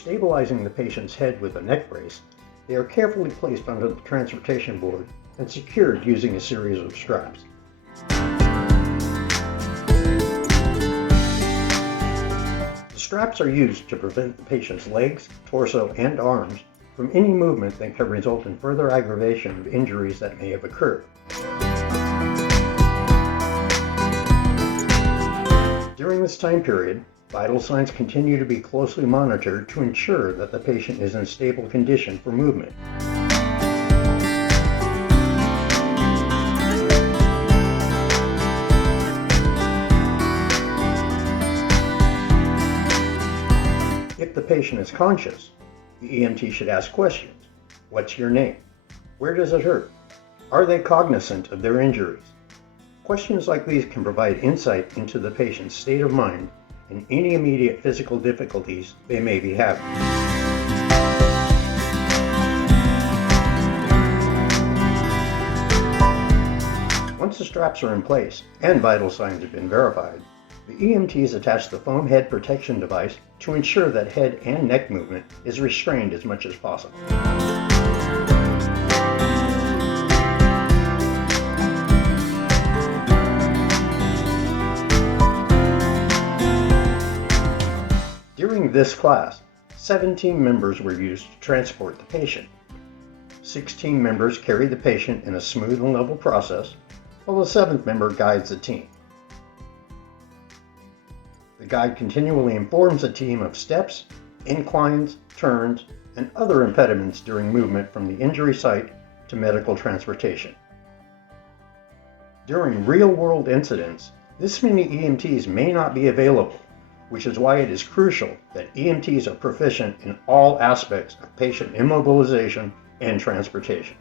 stabilizing the patient's head with a neck brace, they are carefully placed onto the transportation board and secured using a series of straps. The straps are used to prevent the patient's legs, torso, and arms from any movement that can result in further aggravation of injuries that may have occurred. During this time period, vital signs continue to be closely monitored to ensure that the patient is in stable condition for movement. If the patient is conscious, the EMT should ask questions. What's your name? Where does it hurt? Are they cognizant of their injuries? Questions like these can provide insight into the patient's state of mind and any immediate physical difficulties they may be having. Once the straps are in place and vital signs have been verified, the EMTs attach the foam head protection device to ensure that head and neck movement is restrained as much as possible. During this class, 17 members were used to transport the patient. 16 members carry the patient in a smooth and level process, while the 7th member guides the team. The guide continually informs the team of steps, inclines, turns, and other impediments during movement from the injury site to medical transportation. During real-world incidents, this many EMTs may not be available, which is why it is crucial that EMTs are proficient in all aspects of patient immobilization and transportation.